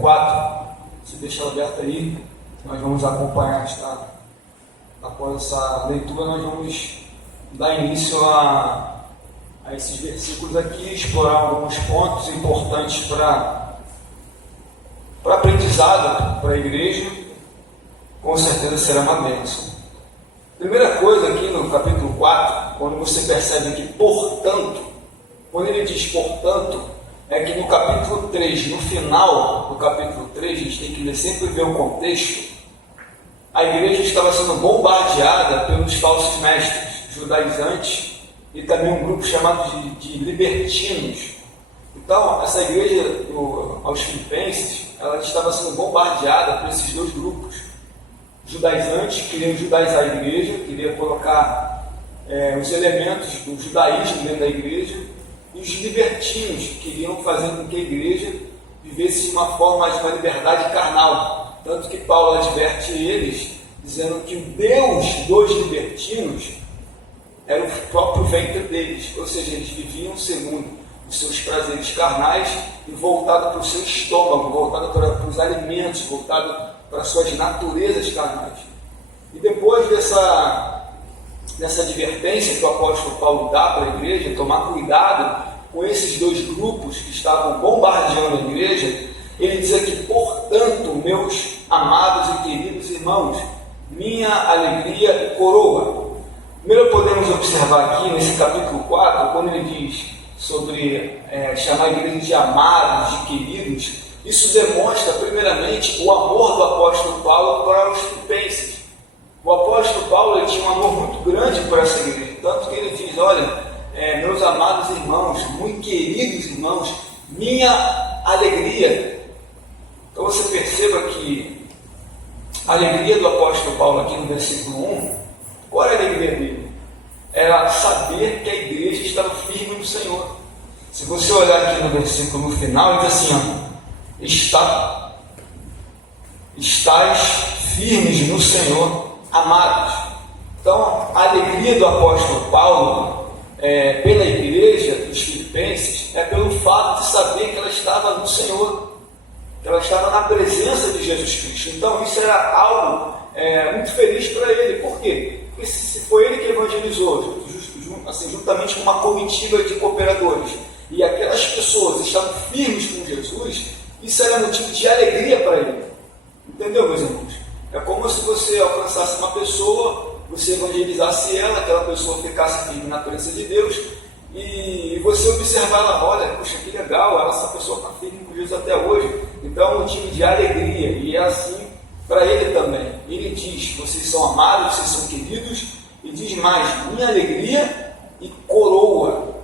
4. Se deixa ela aberta aí, nós vamos acompanhar após essa leitura, nós vamos dar início a esses versículos aqui, explorar alguns pontos importantes para aprendizado para a igreja. Com certeza será uma bênção. Primeira coisa aqui no capítulo 4, quando você percebe que portanto, quando ele diz portanto, é que no capítulo 3, no final do capítulo 3, a gente tem que sempre ver o contexto. A igreja estava sendo bombardeada pelos falsos mestres judaizantes e também um grupo chamado de libertinos. Então, essa igreja aos Filipenses, ela estava sendo bombardeada por esses dois grupos. Judaizantes queriam judaizar a igreja, queriam colocar os elementos do judaísmo dentro da igreja, e os libertinos queriam fazer com que a igreja vivesse de uma forma, de uma liberdade carnal. Tanto que Paulo adverte eles, dizendo que o Deus dos libertinos era o próprio ventre deles, ou seja, eles viviam segundo os seus prazeres carnais e voltado para o seu estômago, voltado para os alimentos, voltado para as suas naturezas carnais. E depois dessa advertência que o apóstolo Paulo dá para a igreja, tomar cuidado com esses dois grupos que estavam bombardeando a igreja, ele diz aqui: portanto, meus amados e queridos irmãos, minha alegria e coroa. Primeiro podemos observar aqui nesse capítulo 4, quando ele diz sobre chamar a igreja de amados, de queridos, isso demonstra primeiramente o amor do apóstolo Paulo para os filipenses. O apóstolo Paulo ele tinha um amor muito grande por essa igreja, tanto que ele diz: olha, meus amados irmãos, muito queridos irmãos, minha alegria. Então você perceba que a alegria do apóstolo Paulo aqui no versículo 1, qual era a alegria dele? Era saber que a igreja estava firme no Senhor. Se você olhar aqui no versículo no final, ele diz assim: estais firmes no Senhor, amados. Então, a alegria do apóstolo Paulo pela igreja dos Filipenses é pelo fato de saber que ela estava no Senhor, que ela estava na presença de Jesus Cristo. Então, isso era algo muito feliz para ele. Por quê? Porque se foi ele que evangelizou, juntamente com uma comitiva de cooperadores, e aquelas pessoas estavam firmes com Jesus, isso era motivo de alegria para ele. Entendeu, meus irmãos? É como se você alcançasse uma pessoa, você evangelizasse ela, aquela pessoa ficasse firme na presença de Deus, e você observar ela: olha, poxa, que legal, essa pessoa está firme com Jesus até hoje. Então é um motivo de alegria, e é assim para ele também. Ele diz: vocês são amados, vocês são queridos, e diz mais: minha alegria e coroa.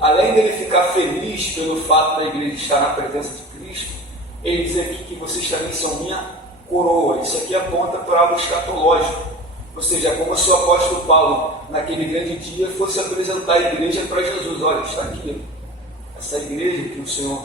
Além dele ficar feliz pelo fato da igreja estar na presença de Cristo, ele diz aqui que vocês também são minha coroa. Isso aqui aponta para algo escatológico, ou seja, é como se o apóstolo Paulo, naquele grande dia, fosse apresentar a igreja para Jesus. Olha, está aqui essa igreja que o Senhor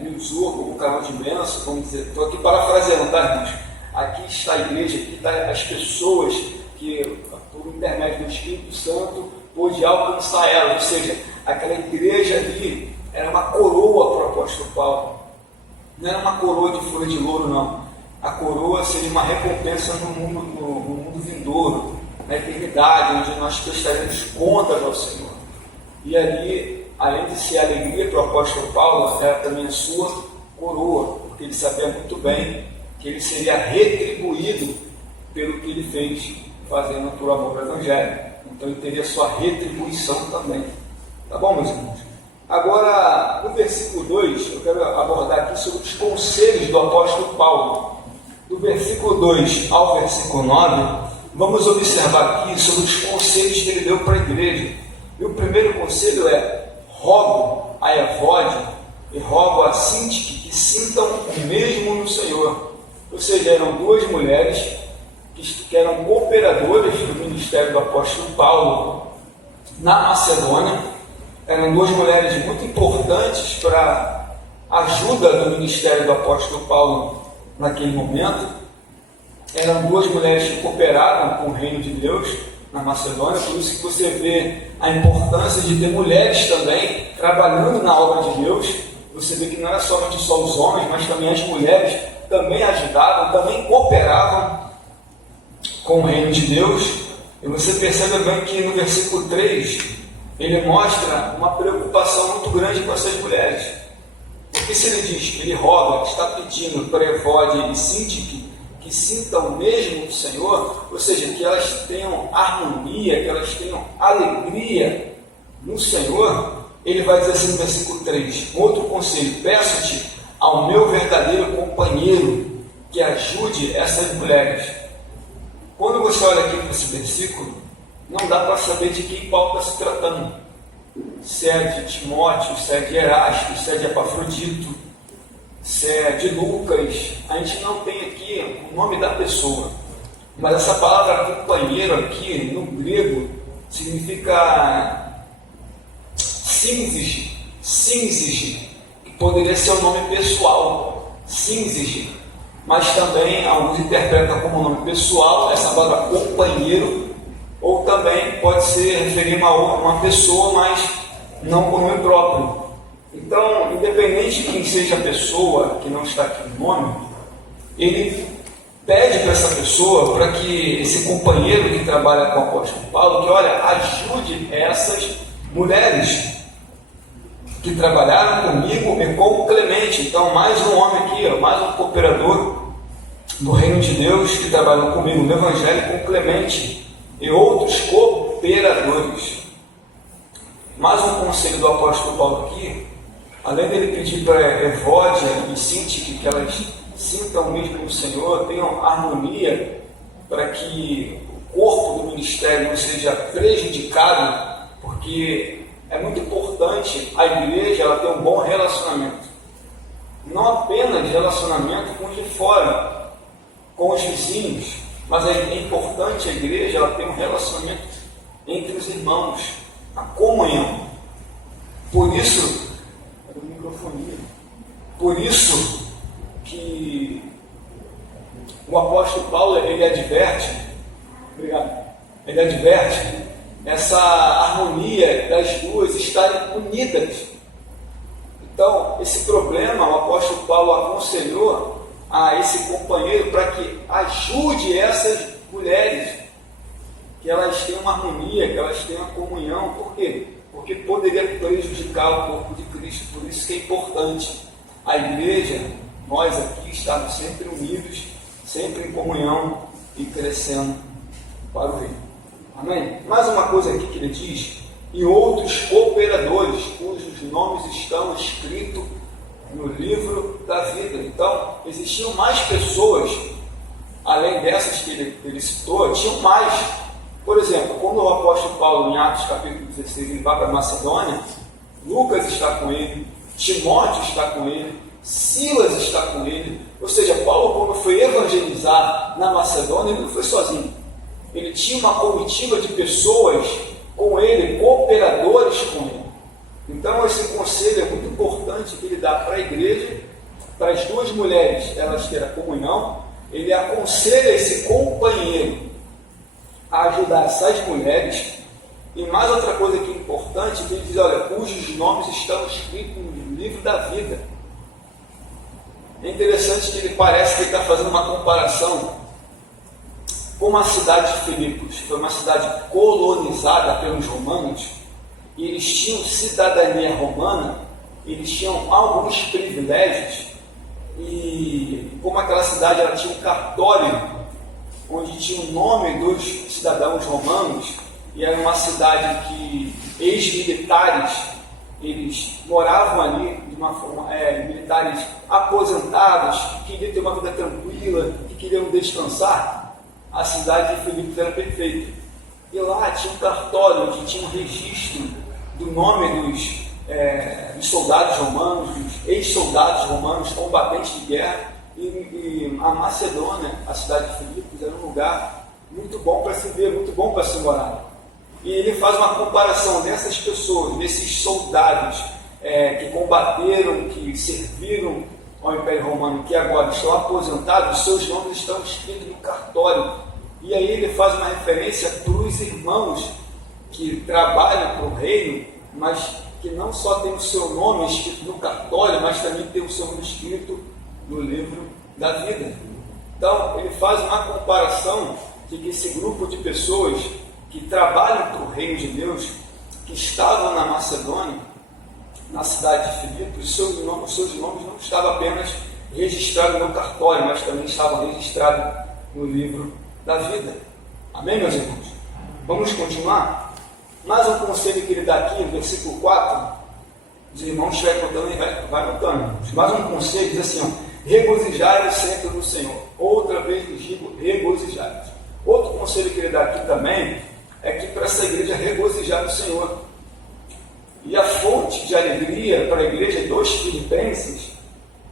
me usou como canal de bênção, vamos dizer. Estou aqui parafraseando, tá, irmãos? Aqui está a igreja, aqui estão as pessoas que, por intermédio do Espírito Santo, pôde alcançar ela. Ou seja, aquela igreja ali era uma coroa para o apóstolo Paulo. Não era uma coroa de folha de louro, não. A coroa seria uma recompensa no mundo vindouro, na eternidade, onde nós prestaremos contas ao Senhor. E ali, além de ser alegria para o apóstolo Paulo, era também a sua coroa, porque ele sabia muito bem que ele seria retribuído pelo que ele fez, fazendo por amor ao Evangelho. Então ele teria sua retribuição também. Tá bom, meus irmãos? Agora, no versículo 2, eu quero abordar aqui sobre os conselhos do apóstolo Paulo. Do versículo 2 ao versículo 9, vamos observar aqui sobre os conselhos que ele deu para a igreja. E o primeiro conselho é: rogo a Evódia e rogo a Sintique que sintam o mesmo no Senhor. Ou seja, eram duas mulheres que eram cooperadoras do ministério do apóstolo Paulo na Macedônia. Eram duas mulheres muito importantes para a ajuda do ministério do apóstolo Paulo naquele momento. Eram duas mulheres que cooperaram com o reino de Deus na Macedônia, por isso que você vê a importância de ter mulheres também trabalhando na obra de Deus. você vê que não era somente só os homens, mas também as mulheres também ajudavam, também cooperavam com o reino de Deus. E você percebe bem que no versículo 3, ele mostra uma preocupação muito grande com essas mulheres. Porque se ele diz, ele roga, está pedindo para Evódia e Síntique que sintam mesmo o Senhor, ou seja, que elas tenham harmonia, que elas tenham alegria no Senhor, ele vai dizer assim no versículo 3, outro conselho, peço-te ao meu verdadeiro companheiro que ajude essas mulheres. Quando você olha aqui para esse versículo, não dá para saber de quem Paulo está se tratando. Se é de Timóteo, se é de Erasto, se é de Epafrodito, se é de Lucas. A gente não tem aqui o nome da pessoa. Mas essa palavra companheiro aqui, no grego, significa sínzige, que poderia ser o nome pessoal, sínzige. Mas também alguns interpretam como nome pessoal essa palavra companheiro, ou também pode ser referir a uma pessoa, mas não com nome próprio. Então, independente de quem seja a pessoa que não está aqui no nome, ele pede para essa pessoa, para que esse companheiro que trabalha com o apóstolo Paulo, que olha, ajude essas mulheres que trabalharam comigo e com o Clemente. Então, mais um homem aqui, mais um cooperador do reino de Deus que trabalham comigo no Evangelho, com o Clemente e outros cooperadores. Mais um conselho do apóstolo Paulo aqui, além dele pedir para Evódia e Síntique que elas sintam mesmo no Senhor, tenham harmonia, para que o corpo do ministério não seja prejudicado, porque é muito importante a igreja ela ter um bom relacionamento. Não apenas relacionamento com os de fora, com os vizinhos, mas é importante a igreja ela ter um relacionamento entre os irmãos, a comunhão. Por isso, que o apóstolo Paulo ele adverte essa harmonia das duas estarem unidas. Então, esse problema, o apóstolo Paulo aconselhou a esse companheiro para que ajude essas mulheres, que elas tenham uma harmonia, que elas tenham uma comunhão. Por quê? Porque poderia prejudicar o corpo de Cristo. Por isso que é importante a igreja, nós aqui, estarmos sempre unidos, sempre em comunhão e crescendo para o reino. Amém? Mais uma coisa aqui que ele diz, e outros cooperadores, cujos nomes estão escritos no livro da vida. Então, existiam mais pessoas, além dessas que ele citou, tinham mais. Por exemplo, quando o apóstolo Paulo, em Atos capítulo 16, ele vai para a Macedônia, Lucas está com ele, Timóteo está com ele, Silas está com ele. Ou seja, Paulo, quando foi evangelizar na Macedônia, ele não foi sozinho. Ele tinha uma comitiva de pessoas com ele, cooperadores com ele. Então, esse conselho é muito importante que ele dá para a igreja, para as duas mulheres, elas terem a comunhão. Ele aconselha esse companheiro a ajudar essas mulheres. E mais outra coisa que é importante, que ele diz, olha, cujos nomes estão escritos no livro da vida. É interessante que ele parece que ele está fazendo uma comparação com a cidade de Filipos. Foi uma cidade colonizada pelos romanos, e eles tinham cidadania romana, eles tinham alguns privilégios, e como aquela cidade ela tinha um cartório, onde tinha o nome dos cidadãos romanos, e era uma cidade que ex-militares, eles moravam ali de uma forma, militares aposentados, que queriam ter uma vida tranquila, que queriam descansar. A cidade de Filipos era perfeita. E lá tinha um cartório, onde tinha um registro do nome dos soldados romanos, dos ex-soldados romanos, combatentes de guerra. E a Macedônia, a cidade de Filipos, era um lugar muito bom para se ver, muito bom para se morar. E ele faz uma comparação dessas pessoas, desses soldados que combateram, que serviram ao Império Romano, que agora estão aposentados, seus nomes estão escritos no cartório. E aí ele faz uma referência para os irmãos que trabalham para o reino, mas que não só tem o seu nome escrito no cartório, mas também tem o seu nome escrito no livro da vida. Então, ele faz uma comparação de que esse grupo de pessoas que trabalham para o reino de Deus, que estavam na Macedônia, na cidade de Filipe, os seus nomes não estavam apenas registrados no cartório, mas também estavam registrados no livro da vida. Amém, meus irmãos? Vamos continuar? Mais um conselho que ele dá aqui, no versículo 4, os irmãos estiverem contando, vai notando. Mais um conselho diz assim, regozijai-vos sempre no Senhor. Outra vez lhes digo, regozijai-vos. Outro conselho que ele dá aqui também é que para essa igreja regozijar no Senhor. E a fonte de alegria para a igreja dos Filipenses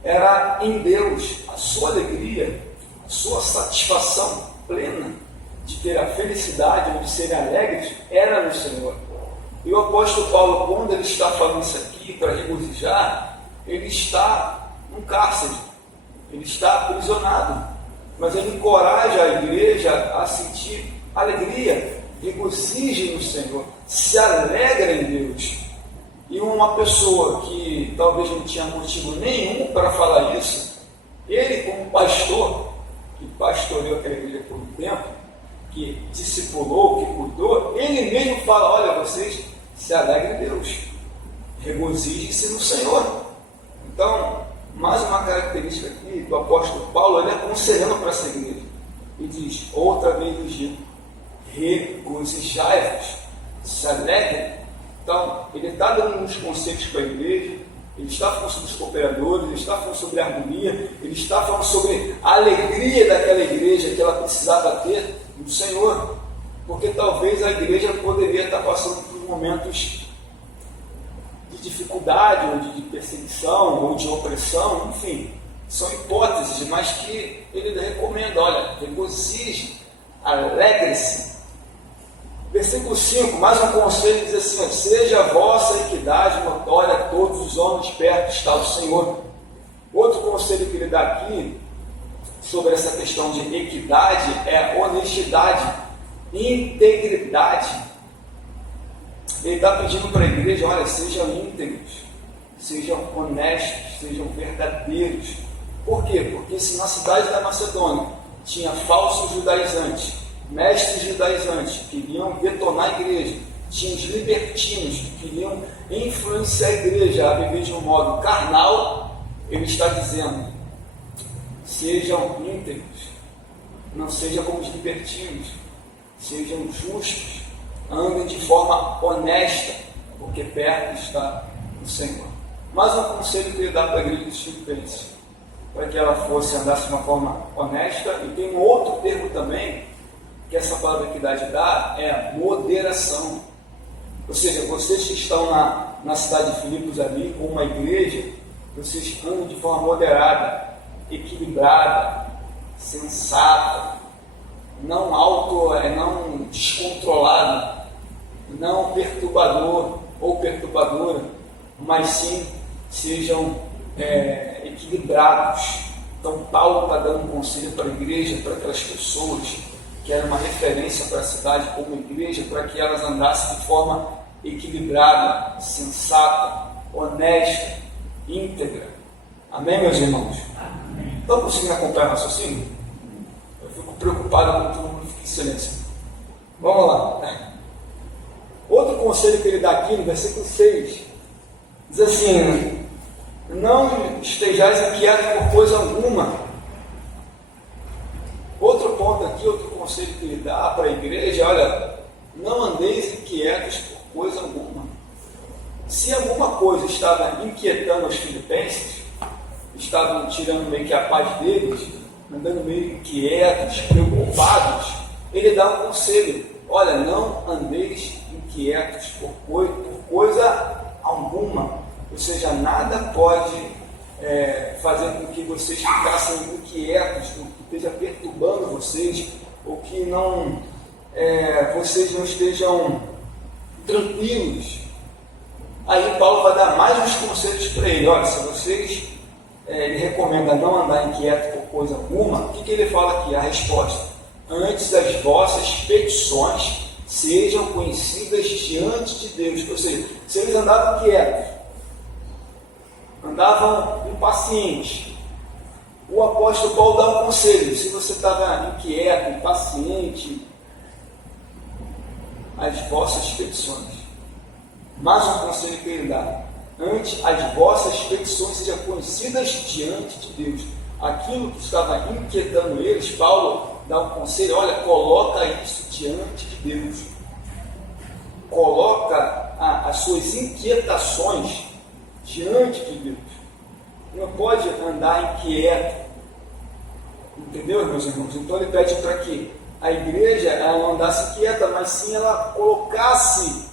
era em Deus. A sua alegria, a sua satisfação plena de ter a felicidade, de serem alegres, era no Senhor. E o apóstolo Paulo, quando ele está falando isso aqui para regozijar, ele está num cárcere, ele está aprisionado, mas ele encoraja a igreja a sentir alegria, regozije no Senhor, se alegra em Deus. E uma pessoa que talvez não tinha motivo nenhum para falar isso, ele como pastor, que pastoreou aquela igreja por um tempo, que discipulou, que cuidou, ele mesmo fala, olha, vocês se alegrem em Deus, regozijem-se no Senhor. Então, mais uma característica aqui do apóstolo Paulo, ele é aconselhando para essa igreja, e diz, outra vez lhes digo, regozijai-vos, se alegrem. Então, ele está dando uns conselhos para a igreja, ele está falando sobre os cooperadores, ele está falando sobre a harmonia, ele está falando sobre a alegria daquela igreja que ela precisava ter no Senhor, porque talvez a igreja poderia estar passando por momentos de dificuldade, ou de perseguição, ou de opressão, enfim, são hipóteses, mas que ele recomenda, olha, regozije, alegre-se. Versículo 5, mais um conselho, diz assim, seja a vossa equidade notória a todos os homens, perto está o Senhor. Outro conselho que ele dá aqui, sobre essa questão de equidade, é honestidade, integridade. Ele está pedindo para a igreja, olha, sejam íntegros, sejam honestos, sejam verdadeiros. Por quê? Porque se na cidade da Macedônia tinha falsos judaizantes, mestres judaizantes que queriam detonar a igreja, tinha os libertinos que queriam influenciar a igreja a viver de um modo carnal, ele está dizendo, sejam íntegros, não sejam como os libertinos, sejam justos, andem de forma honesta, porque perto está o Senhor. Mais um conselho que ele dá para a igreja dos Filipenses, para que ela fosse andar de uma forma honesta, e tem um outro termo também, que essa palavra equidade dá, é moderação. Ou seja, vocês que estão na cidade de Filipos ali, com uma igreja, vocês andam de forma moderada, equilibrada, sensata, não não descontrolado, não perturbador ou perturbadora, mas sim sejam equilibrados. Então Paulo está dando um conselho para a igreja, para aquelas pessoas que era uma referência para a cidade como igreja, para que elas andassem de forma equilibrada, sensata, honesta, íntegra. Amém, meus irmãos? Amém. Estão conseguindo acompanhar o raciocínio? Eu fico preocupado quando todo mundo fica em silêncio. Vamos lá. Outro conselho que ele dá aqui no versículo 6, diz assim, não estejais inquietos por coisa alguma. Outro ponto aqui, outro conselho que ele dá para a igreja, olha, não andeis inquietos por coisa alguma. Se alguma coisa estava inquietando os filipenses, estavam tirando meio que a paz deles, andando meio inquietos, preocupados, ele dá um conselho, olha, não andeis inquietos por coisa alguma. Ou seja, nada pode fazer com que vocês ficassem inquietos, que esteja perturbando vocês, ou que vocês não estejam tranquilos. Aí Paulo vai dar mais uns conselhos para ele. Olha, se vocês, ele recomenda não andar inquieto por coisa alguma, o que ele fala aqui? A resposta: antes as vossas petições sejam conhecidas diante de Deus. Ou seja, se eles andavam quietos, andavam impacientes, o apóstolo Paulo dá um conselho: se você estava inquieto, impaciente, as vossas petições. Mais um conselho que ele dá: antes as vossas petições sejam conhecidas diante de Deus. Aquilo que estava inquietando eles, Paulo dá um conselho: olha, coloca isso diante de Deus. Coloca as suas inquietações diante de Deus. Não pode andar inquieto. Entendeu, meus irmãos? Então ele pede para que a igreja ela não andasse quieta, mas sim ela colocasse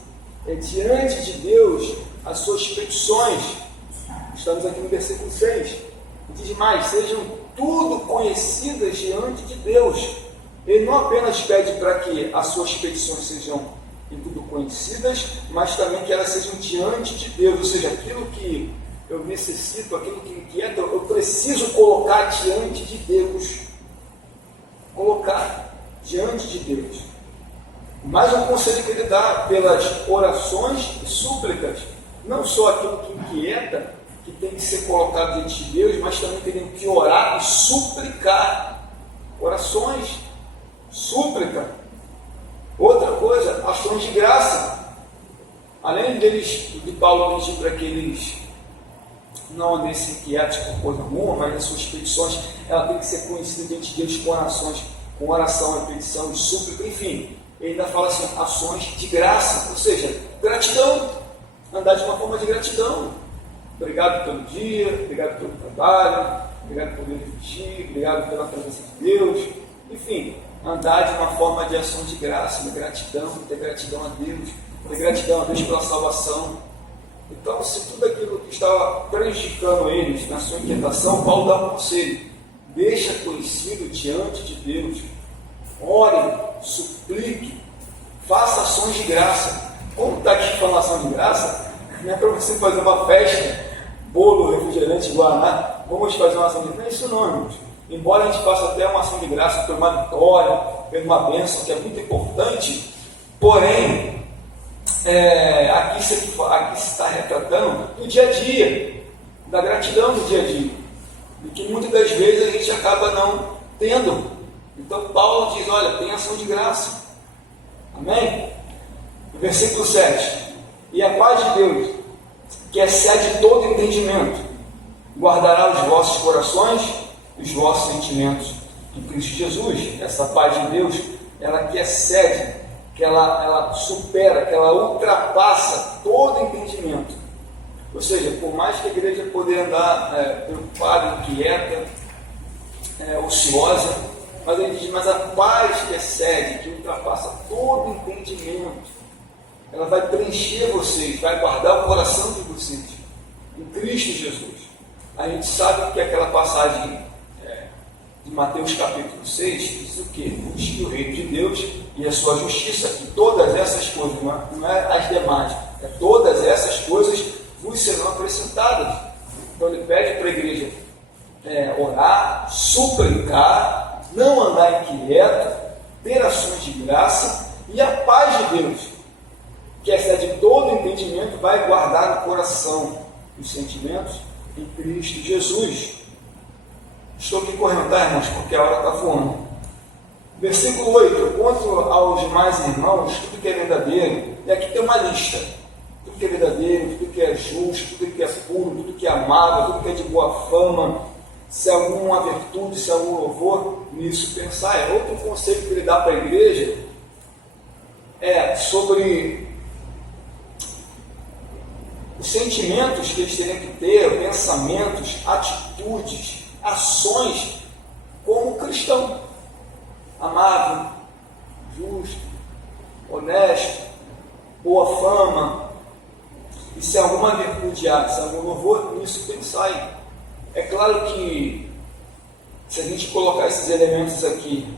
diante de Deus as suas petições. Estamos aqui no versículo 6. Diz mais: sejam tudo conhecidas diante de Deus. Ele não apenas pede para que as suas petições sejam em tudo conhecidas, mas também que elas sejam diante de Deus. Ou seja, aquilo que eu necessito, aquilo que me inquieta, eu preciso colocar diante de Deus. Colocar diante de Deus. Mais um conselho que ele dá: pelas orações e súplicas. Não só aquilo que inquieta, que tem que ser colocado diante de Deus, mas também tem que orar e suplicar. Orações, súplica. Outra coisa, ações de graça. Além de Paulo pedir para que eles não andem inquietos por coisa alguma, mas as suas petições, ela tem que ser conhecida diante de Deus com orações, com oração, petição e súplica, enfim. Ele ainda fala assim: ações de graça, ou seja, gratidão. Andar de uma forma de gratidão. Obrigado pelo dia, obrigado pelo trabalho, obrigado por me vestir, obrigado pela presença de Deus. Enfim, andar de uma forma de ação de graça, de gratidão, ter gratidão a Deus, ter gratidão a Deus pela salvação. Então, se tudo aquilo que estava prejudicando eles na sua inquietação, Paulo dá um conselho: deixa conhecido diante de Deus, ore, suplique, faça ações de graça. Como está aqui falando ação de graça, não é para você fazer uma festa, bolo, refrigerante, guaraná, vamos fazer uma ação de graça. Não é isso não, irmãos. Embora a gente faça até uma ação de graça por uma vitória, por uma bênção, que é muito importante, porém, aqui se está retratando do dia a dia, da gratidão do dia a dia, e que muitas das vezes a gente acaba não tendo. Então Paulo diz: olha, tem ação de graça. Amém? Versículo 7: e a paz de Deus, que excede todo entendimento, guardará os vossos corações e os vossos sentimentos em Cristo Jesus. Essa paz de Deus, ela que excede, que ela supera, que ela ultrapassa todo entendimento. Ou seja, por mais que a igreja poder andar preocupada, inquieta, ociosa, mas ele diz: mas a paz que excede, que ultrapassa todo entendimento, ela vai preencher vocês, vai guardar o coração de vocês em Cristo Jesus. A gente sabe que aquela passagem de Mateus capítulo 6 diz o quê? Busque o reino de Deus e a sua justiça, e todas essas coisas, não é as demais, todas essas coisas vos serão acrescentadas. Então ele pede para a igreja orar, suplicar, não andar inquieto, ter ações de graça, e a paz de Deus, que excede todo entendimento, vai guardar no coração os sentimentos em Cristo Jesus. Estou aqui correndo, tá, irmãos? Porque a hora está voando. Versículo 8: quanto aos demais irmãos, tudo que é verdadeiro, e aqui tem uma lista: tudo que é verdadeiro, tudo que é justo, tudo que é puro, tudo que é amável, tudo que é de boa fama, se há alguma virtude, se há algum louvor, nisso pensar. Outro conselho que ele dá para a igreja sobre os sentimentos que eles teriam que ter, pensamentos, atitudes, ações como cristão: amável, justo, honesto, boa fama, e se alguma virtude há, se algum louvor, nisso pensai. É claro que se a gente colocar esses elementos aqui,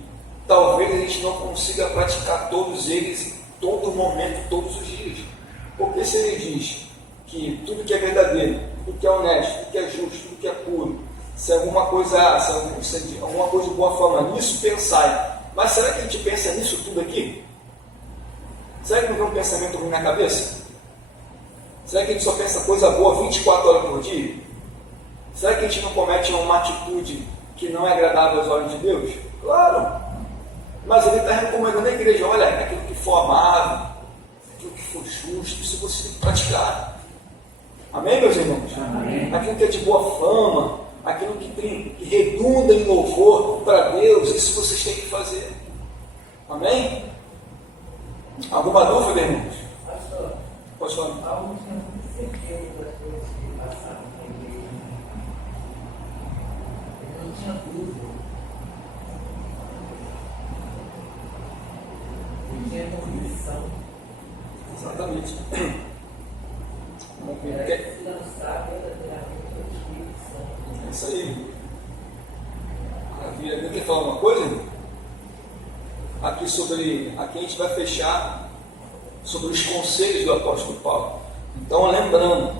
talvez a gente não consiga praticar todos eles em todo momento, todos os dias. Porque se ele diz que tudo que é verdadeiro, tudo que é honesto, tudo que é justo, tudo que é puro, se alguma coisa há, se alguma coisa de boa fama, nisso pensai. Mas será que a gente pensa nisso tudo aqui? Será que não vem um pensamento ruim na cabeça? Será que a gente só pensa coisa boa 24 horas por dia? Será que a gente não comete uma atitude que não é agradável aos olhos de Deus? Claro! Mas ele está recomendando à igreja, olha, aquilo que for amável, aquilo que for justo, isso você tem que praticar. Amém, meus irmãos? Amém. Aquilo que é de boa fama, aquilo que redunda em louvor para Deus, isso vocês têm que fazer. Amém? Alguma dúvida, irmãos? Pastor, pode falar. Paulo tinha muita certeza das coisas que ele passava na igreja. Ele não tinha dúvida. Ele tinha convicção. Exatamente. Era se lançar verdadeiramente ao Espírito Santo. É isso aí. Maravilha. Quer falar uma coisa, irmão? Aqui a gente vai fechar sobre os conselhos do apóstolo Paulo. Então, lembrando,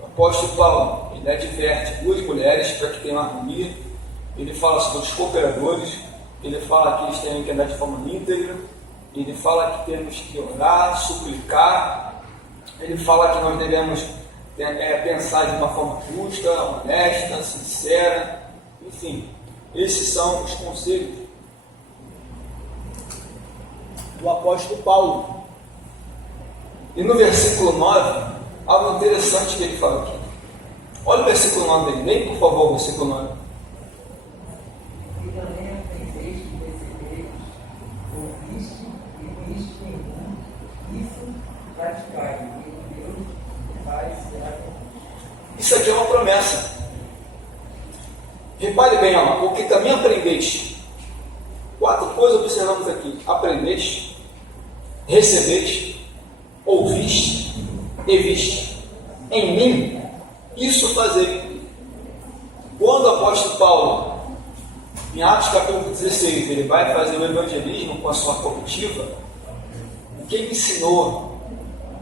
o apóstolo Paulo, ele adverte duas mulheres para que tenham harmonia. Ele fala sobre os cooperadores, ele fala que eles têm que andar de forma íntegra, ele fala que temos que orar, suplicar, ele fala que nós devemos pensar de uma forma justa, honesta, sincera, enfim, esses são os conselhos do apóstolo Paulo. E no versículo 9, algo interessante que ele fala aqui. Olha o versículo 9 dele, leia por favor o versículo 9. E também aprendeste que recebeis, ouviste e viste em mim, isso praticai, e Deus faz será com. Isso aqui é uma promessa. Repare bem, ó, porque também aprendeste. 4 coisas observamos aqui. Aprendeste, recebeste, ouviste e viste. Em mim, isso fazei. Quando o apóstolo Paulo, em Atos capítulo 16, ele vai fazer o evangelismo com a sua comitiva, o que ele ensinou,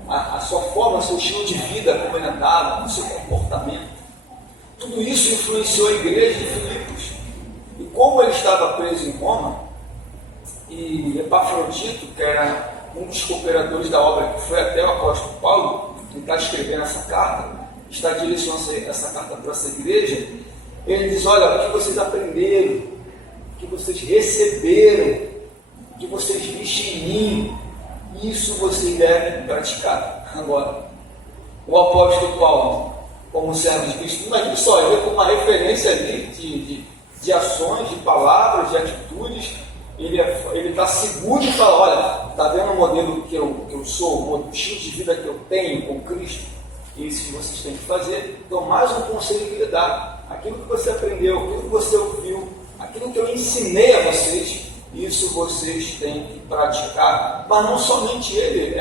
a sua forma, o seu estilo de vida, como ele andava, o seu comportamento, tudo isso influenciou a igreja de Filipos. E como ele estava preso em Roma, e Epafrodito, que era um dos cooperadores da obra, que foi até o apóstolo Paulo, que está escrevendo essa carta, está direcionando essa carta para essa igreja, ele diz, olha, o que vocês aprenderam, o que vocês receberam, o que vocês vistem em mim, isso vocês devem praticar. Agora, o apóstolo Paulo, como servo de Cristo, imagine só, ele é como uma referência ali de ações, de palavras, de atitudes. Ele está seguro e fala, olha, está vendo o modelo que eu sou, o estilo de vida que eu tenho com Cristo? Isso que vocês têm que fazer. Então, mais um conselho que ele dá. Aquilo que você aprendeu, aquilo que você ouviu, aquilo que eu ensinei a vocês, isso vocês têm que praticar. Mas não somente ele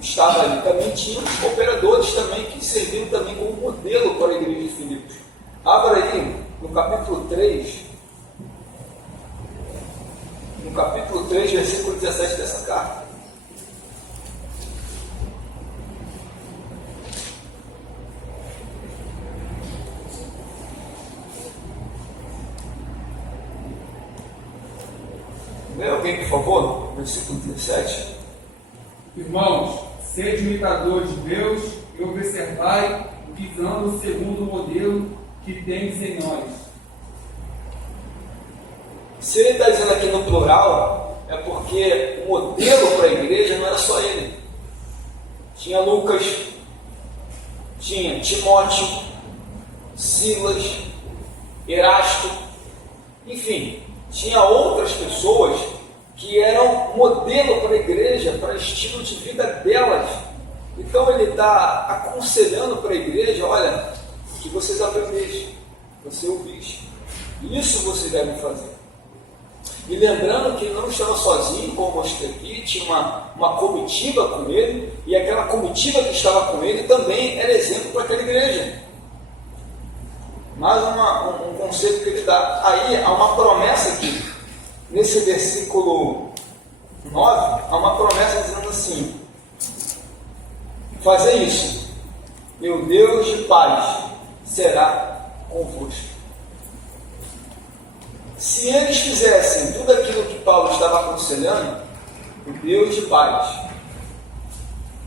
estava ali, também tinha os cooperadores também, que serviram também como modelo para a igreja de Filipos. Abra aí, no capítulo 3, versículo 17 dessa carta. Lê alguém, por favor, versículo 17. Irmãos, sede imitadores de Deus e observai visando segundo o modelo que tens em nós. Se ele está dizendo aqui no plural, é porque o modelo para a igreja não era só ele. Tinha Lucas, tinha Timóteo, Silas, Erasto, enfim, tinha outras pessoas que eram modelo para a igreja, para o estilo de vida delas. Então ele está aconselhando para a igreja, olha, que vocês aprendeste, você ouviste, isso vocês devem fazer. E lembrando que ele não estava sozinho, como eu mostrei aqui, tinha uma comitiva com ele, e aquela comitiva que estava com ele também era exemplo para aquela igreja. Mais um conceito que ele dá. Aí há uma promessa aqui, nesse versículo 9, há uma promessa dizendo assim: fazer isso, e o Deus de paz será convosco. Se eles fizessem tudo aquilo que Paulo estava aconselhando, o Deus de paz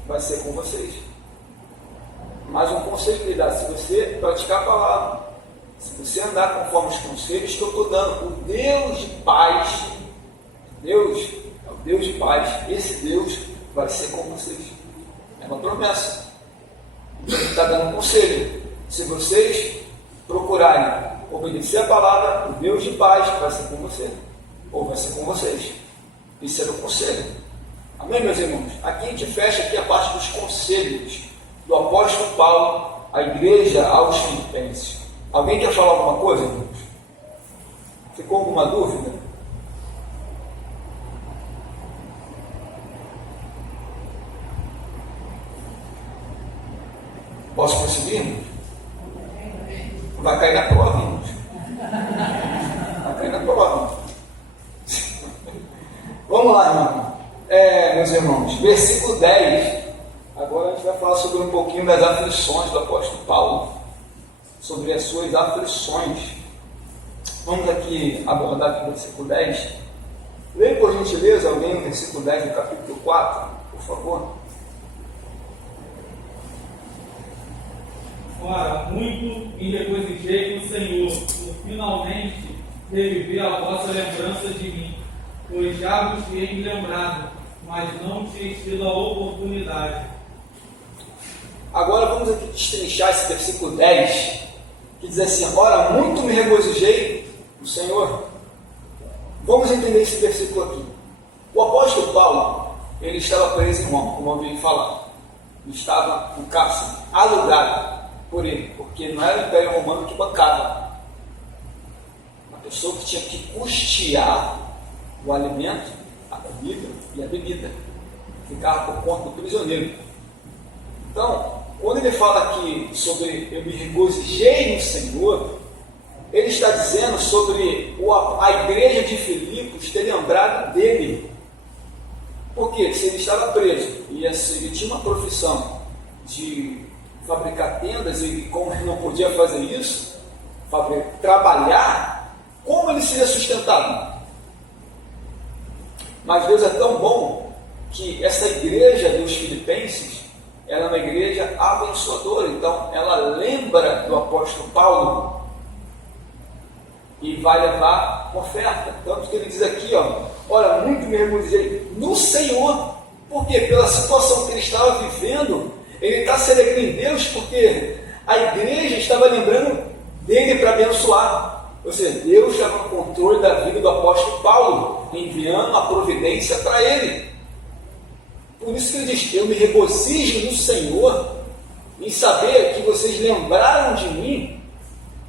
vai ser com vocês. Mas um conselho que ele dá, se você praticar a palavra, se você andar conforme os conselhos que eu estou dando, o Deus de paz, Deus é o Deus de paz, esse Deus vai ser com vocês. É uma promessa. Ele está dando um conselho. Se vocês procurarem obedecer a palavra, o Deus de paz vai ser com você, ou vai ser com vocês. Isso era o conselho. Amém, meus irmãos? Aqui a gente fecha aqui a parte dos conselhos do apóstolo Paulo à igreja aos Filipenses. Alguém quer falar alguma coisa, irmãos? Ficou alguma dúvida? Posso prosseguir, irmãos? Vai cair na prova, irmãos. Vai cair na prova. Vamos lá, irmão. Meus irmãos, versículo 10. Agora a gente vai falar sobre um pouquinho das aflições do apóstolo Paulo, sobre as suas aflições. Vamos aqui abordar aqui o versículo 10. Leia por gentileza alguém o versículo 10 do capítulo 4, por favor. Ora, muito me regozijei no Senhor, por finalmente reviver a vossa lembrança de mim, pois já vos tinha me lembrado, mas não tinha tido a oportunidade. Agora vamos aqui destrinchar esse versículo 10, que diz assim: ora, muito me regozijei no Senhor. Vamos entender esse versículo aqui. O apóstolo Paulo, ele estava preso em Roma, como eu ouvi falar. Ele estava no cárcere, alugado por ele, porque não era o Império Romano que bancava. Uma pessoa que tinha que custear o alimento, a comida e a bebida. Ficava por conta do prisioneiro. Então, quando ele fala aqui sobre eu me regozijei no Senhor, ele está dizendo sobre a igreja de Filipos ter lembrado dele. Porque se ele estava preso e ele tinha uma profissão de fabricar tendas, e como ele não podia fazer isso, trabalhar, como ele seria sustentado? Mas Deus é tão bom que essa igreja dos Filipenses, ela é uma igreja abençoadora. Então ela lembra do apóstolo Paulo e vai levar oferta. Tanto que ele diz aqui, olha, muito me regozijei no Senhor. Por quê? Pela situação que ele estava vivendo, ele está se alegrando em Deus, porque a igreja estava lembrando dele para abençoar. Ou seja, Deus estava no controle da vida do apóstolo Paulo, enviando a providência para ele. Por isso que ele diz: eu me regozijo no Senhor, em saber que vocês lembraram de mim.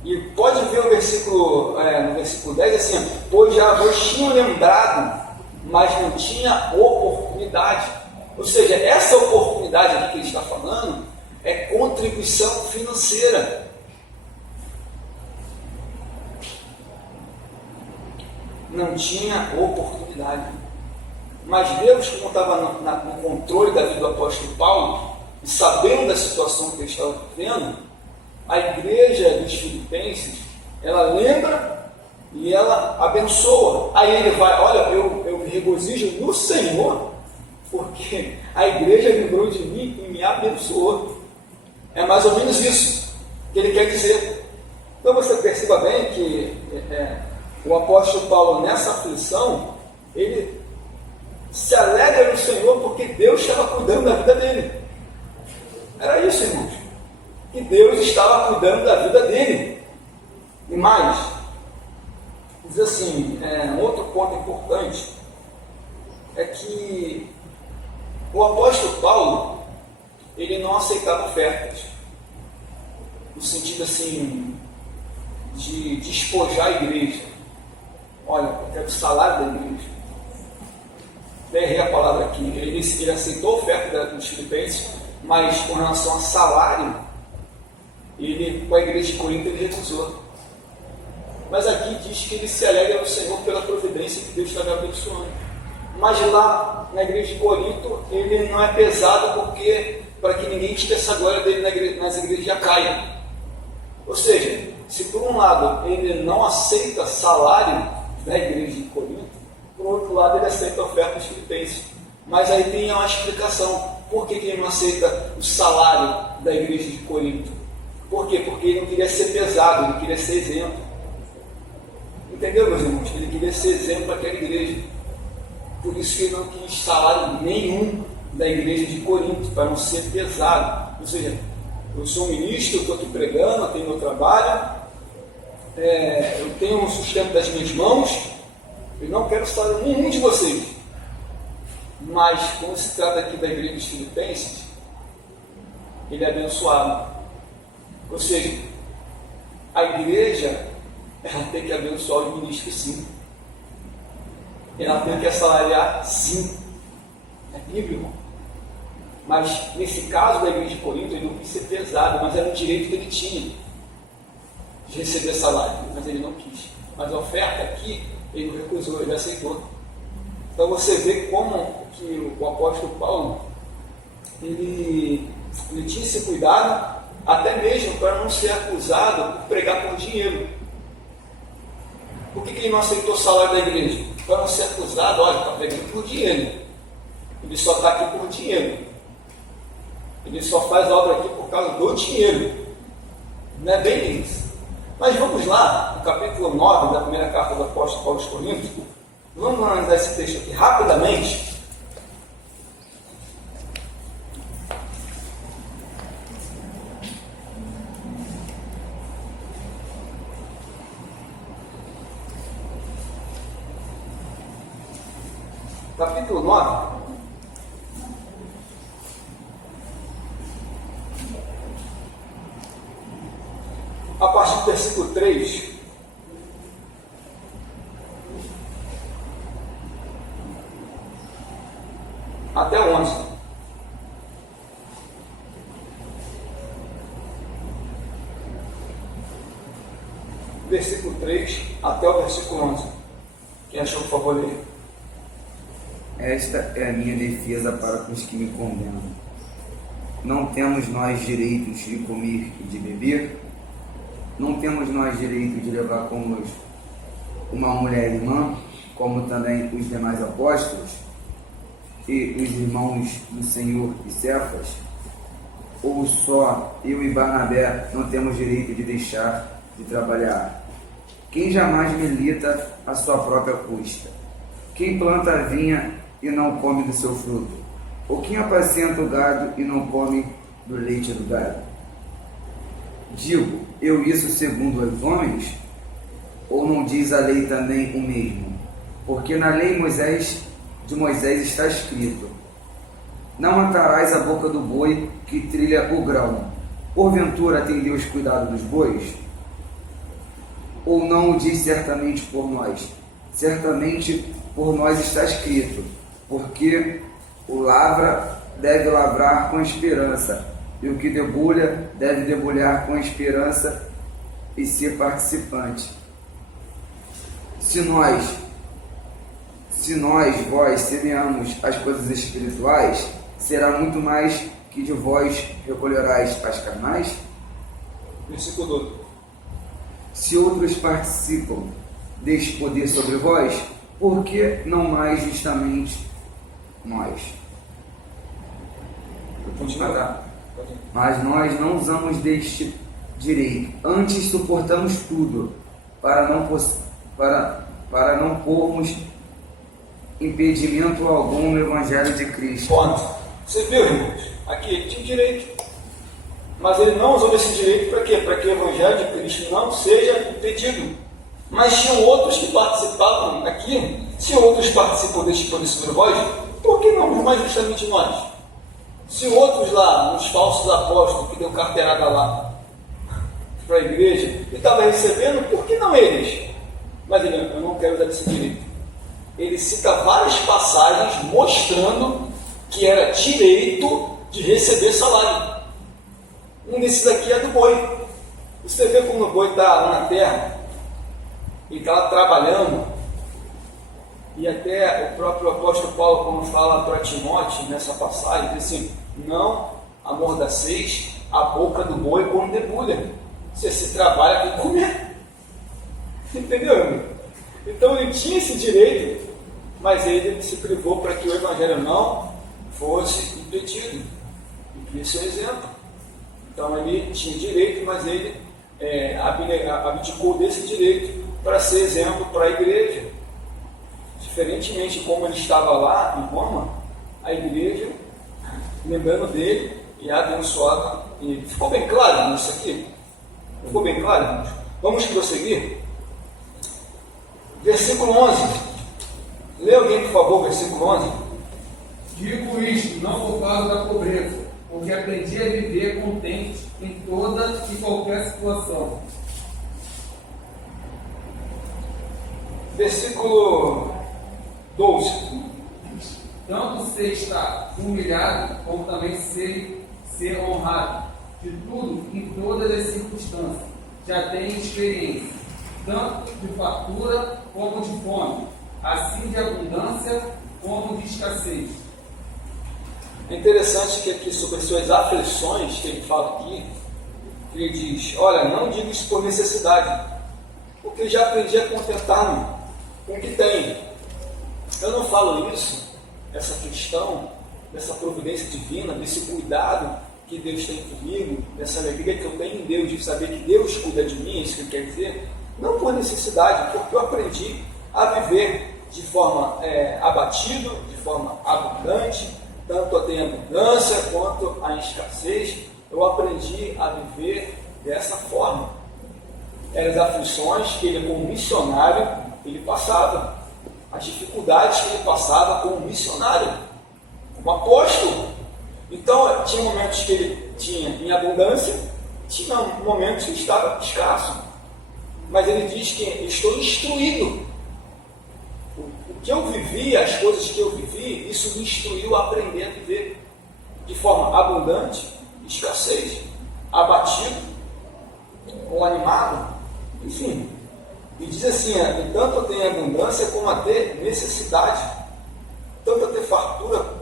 E pode ver o versículo, no versículo 10, assim: pois já vos tinham lembrado, mas não tinha oportunidade. Ou seja, essa oportunidade aqui que ele está falando é contribuição financeira. Não tinha oportunidade. Mas Deus, como estava no controle da vida do apóstolo Paulo, e sabendo da situação que ele estava vivendo, a igreja dos Filipenses, ela lembra e ela abençoa. Aí ele vai: olha, eu me regozijo no Senhor, porque a igreja lembrou de mim e me abençoou. É mais ou menos isso que ele quer dizer. Então você perceba bem que o apóstolo Paulo, nessa aflição, ele se alegra no Senhor porque Deus estava cuidando da vida dele. Era isso, irmãos, que Deus estava cuidando da vida dele. E mais, diz assim, um outro ponto importante é que o apóstolo Paulo, ele não aceitava ofertas, no sentido assim de despojar a igreja. Olha, eu quero o salário da igreja. Errei a palavra aqui. Ele aceitou a oferta dos Filipenses, mas com relação a salário, com a igreja de Corinto, ele recusou. Mas aqui diz que ele se alegra no Senhor pela providência que Deus estava abençoando. Mas lá na igreja de Corinto, ele não é pesado, porque para que ninguém tire essa glória dele nas igrejas de Acaia. Ou seja, se por um lado ele não aceita salário da igreja de Corinto, por outro lado ele aceita a oferta dos Filipenses. Mas aí tem uma explicação. Por que ele não aceita o salário da igreja de Corinto? Por quê? Porque ele não queria ser pesado, ele queria ser exemplo. Entendeu, meus irmãos? Ele queria ser exemplo para aquela igreja. Por isso que ele não quis salário nenhum da igreja de Corinto, para não ser pesado. Ou seja, eu sou um ministro, eu estou aqui pregando, eu tenho meu trabalho, eu tenho um sustento das minhas mãos, eu não quero salário nenhum de vocês. Mas, quando se trata aqui da igreja dos Filipenses, ele é abençoado. Ou seja, a igreja, ela tem que abençoar os ministros, sim. Ela tem que assalariar, sim. É bíblico. Mas, nesse caso da igreja de Corinto, ele não quis ser pesado, mas era um direito que ele tinha de receber salário, mas ele não quis. Mas a oferta aqui, ele não recusou, ele aceitou. Então você vê como que o apóstolo Paulo, ele tinha esse cuidado, até mesmo para não ser acusado por pregar por dinheiro. Por que ele não aceitou o salário da igreja? Para não ser acusado, olha, está pregando por dinheiro. Ele só está aqui por dinheiro. Ele só faz a obra aqui por causa do dinheiro. Não é bem isso. Mas vamos lá, no capítulo 9 da primeira carta do apóstolo Paulo aos Coríntios. Vamos analisar esse texto aqui rapidamente. Capítulo 9. A partir do versículo 3. Até 11. Versículo 3 até o versículo 11. Quem achou, por favor, ler? Esta é a minha defesa para com os que me condenam. Não temos nós direitos de comer e de beber? Não temos nós direito de levar conosco uma mulher irmã, como também os demais apóstolos e os irmãos do Senhor e Cefas? Ou só eu e Barnabé não temos direito de deixar de trabalhar? Quem jamais milita à sua própria custa? Quem planta a vinha e não come do seu fruto? Ou quem apacenta o gado e não come do leite do gado? Digo eu isso segundo os homens? Ou não diz a lei também o mesmo? Porque na lei de Moisés está escrito: não matarás a boca do boi que trilha o grão. Porventura tem Deus cuidado dos bois? Ou não o diz certamente por nós? Certamente por nós está escrito: porque o lavra deve lavrar com esperança, e o que debulha deve debulhar com esperança e ser participante. Se nós, vós, semeamos as coisas espirituais, será muito mais que de vós recolherás as carnais? Versículo 12. Se outros participam deste poder sobre vós, por que não mais justamente nós? Mas nós não usamos deste direito, antes suportamos tudo, para não pormos impedimento algum no Evangelho de Cristo. Ponto. Você viu, irmãos? Aqui ele tinha direito. Mas ele não usou desse direito para quê? Para que o Evangelho de Cristo não seja impedido. Mas tinham outros que participavam aqui. Se outros participam deste poder sobre vós, por que não mais justamente nós? Se outros lá, os falsos apóstolos que deu carteirada lá para a igreja, ele estava recebendo, por que não eles? Mas ele, eu não quero dar esse direito. Ele cita várias passagens mostrando que era direito de receber salário. Um desses aqui é do boi. Você vê como o boi está lá na terra, ele está lá trabalhando, e até o próprio apóstolo Paulo, quando fala para Timóteo nessa passagem, diz assim: não amordaceis a boca do boi quando debulha. Se esse trabalha, tem que comer. Entendeu, amigo? Então ele tinha esse direito mas ele se privou para que o evangelho não fosse impedido. E queria ser um exemplo. Então ele tinha direito, mas ele abdicou desse direito para ser exemplo para a igreja. Diferentemente de como ele estava lá em Roma, a igreja, lembrando dele, e abençoava ele. Ficou bem claro isso aqui? Ficou bem claro, irmãos? Vamos prosseguir? Versículo 11. Lê alguém, por favor, versículo 11. Digo isto não por causa da pobreza, porque aprendi a viver contente em toda e qualquer situação. Versículo 12. Tanto sei estar humilhado, como também sei ser honrado. De tudo, em todas as circunstâncias, já tenho experiência, tanto de fartura como de fome, assim de abundância como de escassez. É interessante que aqui sobre as suas aflições, que ele fala aqui, ele diz, olha, não digo isso por necessidade, porque eu já aprendi a contentar-me com o que tenho. Eu não falo isso, essa questão, dessa providência divina, desse cuidado que Deus tem comigo, dessa alegria que eu tenho em Deus, de saber que Deus cuida de mim, isso que ele quer dizer, não por necessidade, porque eu aprendi a viver de forma abatido, de forma abundante, tanto a ter abundância quanto a escassez, eu aprendi a viver dessa forma. Eram as aflições que ele, como missionário, ele passava, as dificuldades que ele passava como missionário, como apóstolo. Então, tinha momentos que ele tinha em abundância, tinha momentos que estava escasso. Mas ele diz que estou instruído. O que eu vivi, as coisas que eu vivi, isso me instruiu a aprender a viver de forma abundante, escassez, abatido, ou animado, enfim. E diz assim, tanto a ter abundância como a ter necessidade, tanto a ter fartura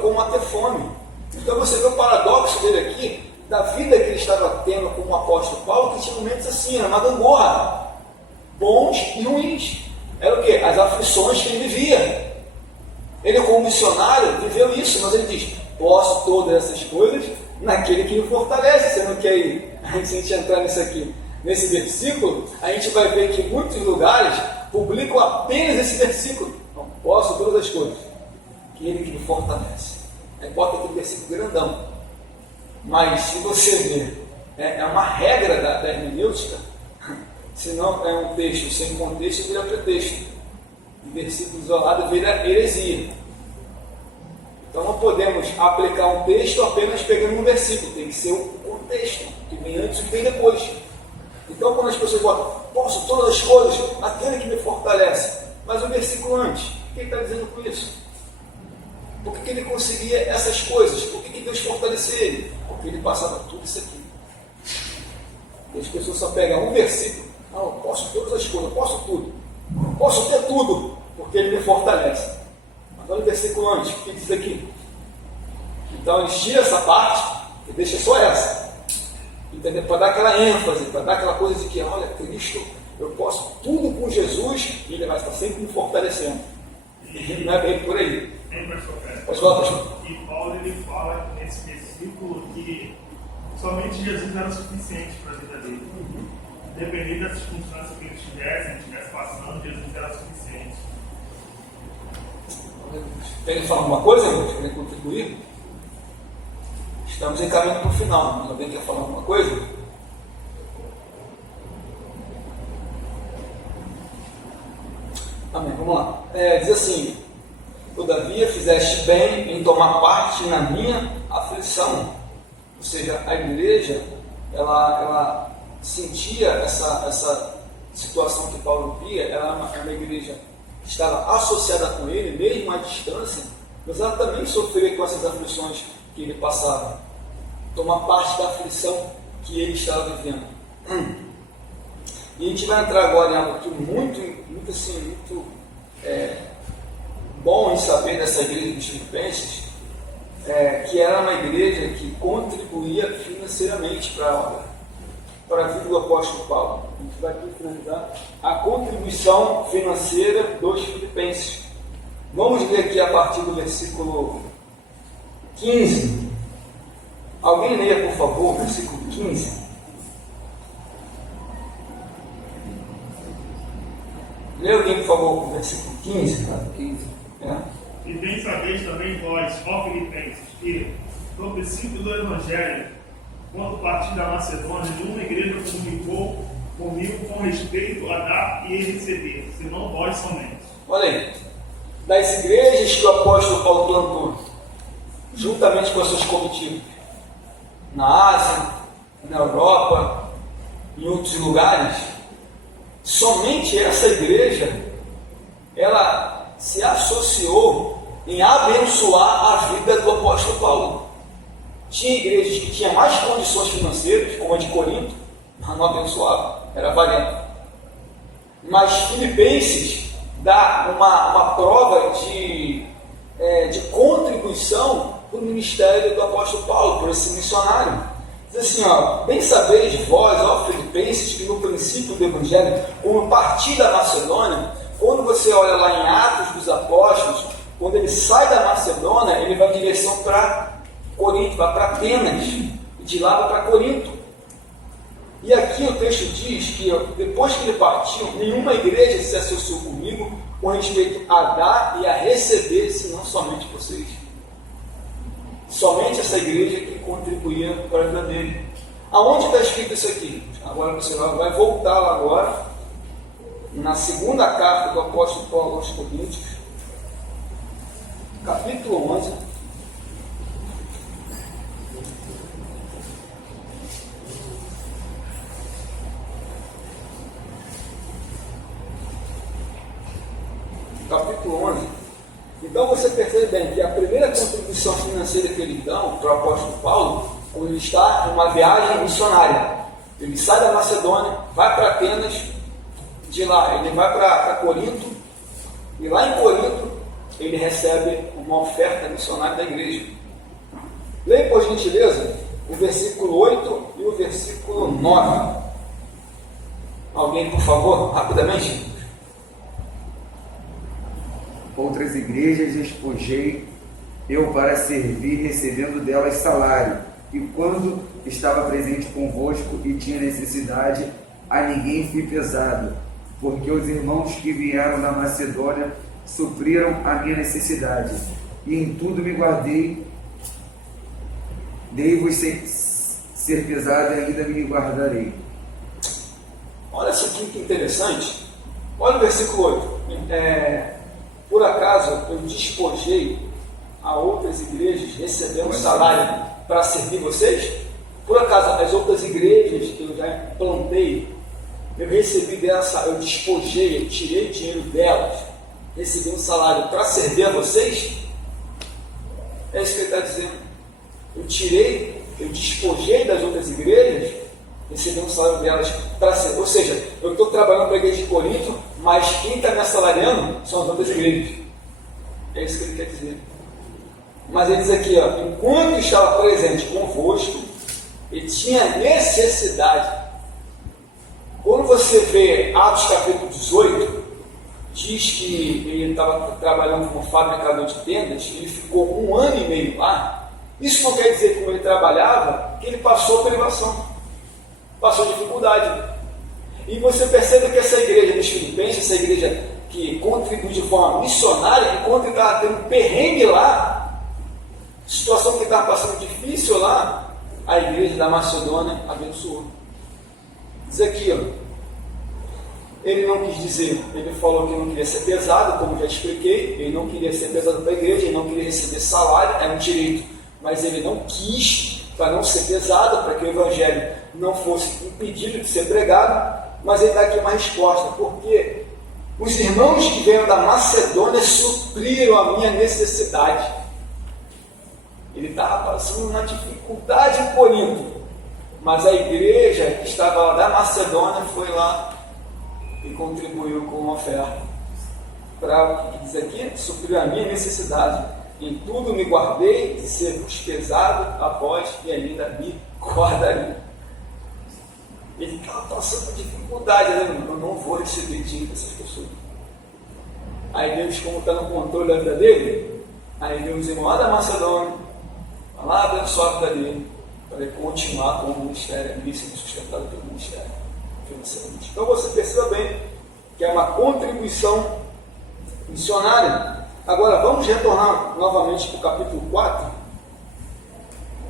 como a ter fome. Então você vê o paradoxo dele aqui, da vida que ele estava tendo como apóstolo Paulo, que tinha momentos assim, era uma gangorra, bons e ruins. Era o quê? As aflições que ele vivia. Ele, como missionário, viveu isso, mas ele diz, posso todas essas coisas naquele que me fortalece. Você não quer ir? Se a gente entrar nisso aqui, nesse versículo, a gente vai ver que muitos lugares publicam apenas esse versículo. Não, posso todas as coisas, aquele que me fortalece. Aí bota aquele versículo grandão. Mas se você ver, é uma regra da hermenêutica, se não é um texto sem contexto, vira pretexto. O versículo isolado vira heresia. Então não podemos aplicar um texto apenas pegando um versículo, tem que ser o contexto, que vem antes e que vem depois. Então quando as pessoas botam, posso todas as coisas, aquele que me fortalece, mas o versículo antes, o que ele está dizendo com isso? Por que ele conseguia essas coisas? Por que Deus fortalecia ele? Porque ele passava tudo isso aqui. E as pessoas só pegam um versículo, não, eu posso todas as coisas, eu posso tudo, eu posso ter tudo, porque ele me fortalece. Mas olha o versículo antes, o que diz aqui? Então eles tiram essa parte e deixam só essa. Entendeu? Para dar aquela ênfase, para dar aquela coisa de que, olha, Cristo, eu posso tudo com Jesus e ele vai estar sempre me fortalecendo. E não é bem por aí. Pode falar, pastor. E Paulo ele fala nesse versículo que somente Jesus era suficiente para a vida dele. Independente da circunstância que ele estivesse passando, Jesus era suficiente. Querem falar alguma coisa, irmãos? Querem contribuir? Estamos encaminhando para o final. Mas alguém quer falar alguma coisa? Amém. Vamos lá. Diz assim, todavia fizeste bem em tomar parte na minha aflição. Ou seja, a igreja, ela sentia essa situação que Paulo via. Ela era uma igreja que estava associada com ele, mesmo à distância, mas ela também sofria com essas aflições que ele passava. Tomar parte da aflição que ele estava vivendo. E a gente vai entrar agora em algo muito bom em saber dessa igreja dos Filipenses, que era uma igreja que contribuía financeiramente para a obra. para a vida do apóstolo Paulo. A gente vai aqui finalizar a contribuição financeira dos filipenses. Vamos ler aqui a partir do versículo 15. Alguém leia, por favor, o versículo 15. Leia alguém, por favor, o versículo 15. 15. E bem sabeis também vós, ó Filipenses, que, no princípio do Evangelho, quando parti da Macedônia, nenhuma igreja comunicou comigo com respeito a dar e receber, senão vós somente. Olha aí, das igrejas que o apóstolo Paulo plantou, juntamente com as suas comitivas, na Ásia, na Europa, em outros lugares, somente essa igreja, ela se associou em abençoar a vida do apóstolo Paulo. Tinha igrejas que tinham mais condições financeiras, como a de Corinto, mas não abençoava, era avarento. Mas Filipenses dá uma prova de contribuição para o ministério do apóstolo Paulo, por esse missionário. Diz assim, ó, bem sabeis vós, ó Filipenses, que no princípio do Evangelho, como partir da Macedônia, quando você olha lá em Atos dos Apóstolos, quando ele sai da Macedônia, ele vai em direção para Corinto, vai para Atenas, e de lá vai para Corinto. E aqui o texto diz que depois que ele partiu, nenhuma igreja se associou comigo com respeito a dar e a receber, senão somente vocês. Somente essa igreja que contribuía para a vida dele. Aonde está escrito isso aqui? Agora você vai voltar lá agora, na segunda carta do apóstolo Paulo aos Coríntios, capítulo 11. Capítulo 11. Então você percebe bem que a primeira contribuição financeira que eles dão para o apóstolo Paulo, quando ele está em uma viagem missionária, ele sai da Macedônia, vai para Atenas, de lá ele vai para Corinto, e lá em Corinto ele recebe uma oferta missionária da igreja. Leia por gentileza o versículo 8 e o versículo 9. Alguém, por favor, rapidamente. Outras igrejas despojei eu para servir, recebendo delas salário. E quando estava presente convosco e tinha necessidade, a ninguém fui pesado, porque os irmãos que vieram da Macedônia supriram a minha necessidade. E em tudo me guardei, dei-vos sem ser pesado e ainda me guardarei. Olha isso aqui que interessante. Olha o versículo 8. Por acaso eu despojei a outras igrejas recebendo salário para servir vocês? Por acaso as outras igrejas que eu já implantei, eu recebi dessa, eu despojei, eu tirei dinheiro delas, recebi um salário para servir a vocês? É isso que ele está dizendo. Eu despojei das outras igrejas, recebi um salário delas para servir. Ou seja, eu estou trabalhando para a igreja de Corinto, mas quem está me assalariando são as outras igrejas. É isso que ele quer dizer. Mas ele diz aqui, ó, enquanto estava presente convosco, ele tinha necessidade. Quando você vê Atos capítulo 18, diz que ele estava trabalhando como fabricador de tendas, ele ficou 1 ano e meio lá. Isso não quer dizer que como ele trabalhava, que ele passou privação, passou dificuldade. E você percebe que essa igreja dos Filipenses, essa igreja que contribui de forma missionária, que quando ele estava tendo perrengue lá, situação que estava passando difícil lá, a igreja da Macedônia abençoou. Diz aqui, ó, ele não quis dizer, ele falou que não queria ser pesado, como já expliquei, ele não queria ser pesado para a igreja, ele não queria receber salário, é um direito, mas ele não quis, para não ser pesado, para que o evangelho não fosse impedido de ser pregado. Mas ele dá aqui uma resposta, porque os irmãos que vieram da Macedônia supriram a minha necessidade. Ele estava passando uma dificuldade em Corinto, mas a igreja que estava lá da Macedônia foi lá e contribuiu com uma oferta. Para o que diz aqui? Supriu a minha necessidade. Em tudo me guardei de ser pesado a vós e ainda me guardarei. Ele estava passando por dificuldade, né? Eu não vou receber dinheiro dessas pessoas. Aí Deus, como está no controle da vida dele, aí Deus, irmão lá da Macedônia, vai lá abençoar a vida dele, para ele continuar com o ministério, ele sendo sustentado pelo ministério financeiramente. Então você perceba bem que é uma contribuição missionária. Agora vamos retornar novamente para o capítulo 4.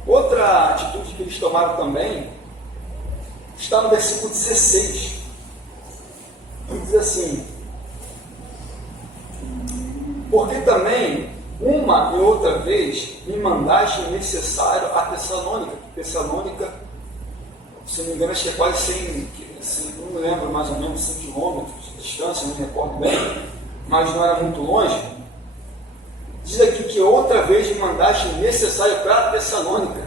Outra atitude que eles tomaram também está no versículo 16. Que diz assim: porque também uma e outra vez me mandaste o necessário a Tessalônica. Tessalônica, se não me engano, acho que é quase 100, não me lembro, mais ou menos 100 quilômetros de distância, não me recordo bem, mas não era muito longe. Diz aqui que outra vez me mandaste o necessário para Tessalônica.